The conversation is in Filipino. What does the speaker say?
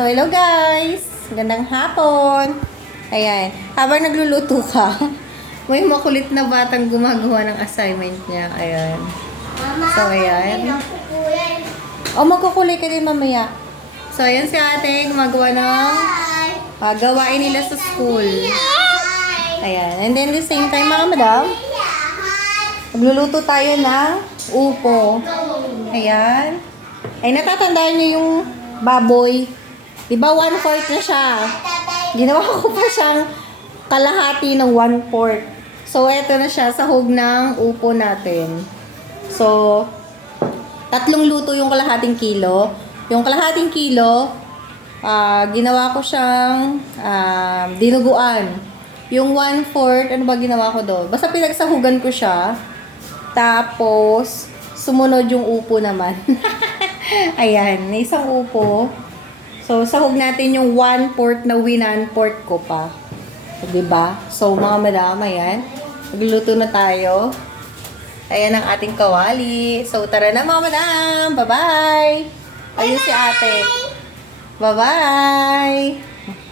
So, hello guys! Gandang hapon! Ayan, habang nagluluto ka, may makulit na batang gumagawa ng assignment niya. Ayan. Mama, So, ayan. O, magkukulay ka din mamaya. So, ayan si ate, gumagawa ng ah, gawain nila sa school. Ayan. And then, the same time, mga madam, magluluto tayo ng upo. Ayan. Ay, natatandaan niyo yung baboy. Di ba one-fourth na siya? Ginawa ko pa siyang kalahati ng one-fourth. So, eto na siya, sahog ng upo natin. So, tatlong luto yung kalahating kilo. Yung kalahating kilo, ah, ginawa ko siyang ah, dinuguan. Yung one-fourth, ano ba ginawa ko doon? Basta pinagsahugan ko siya. Tapos, sumunod yung upo naman. Ayan, isang upo. So, sahog natin yung one-fourth na winan-fourth ko pa. O, Diba? So, mga madam, ayan. Magluluto na tayo. Ayan ang ating kawali. So, tara na mga madam. Bye-bye. Ayun si ate. Bye-bye.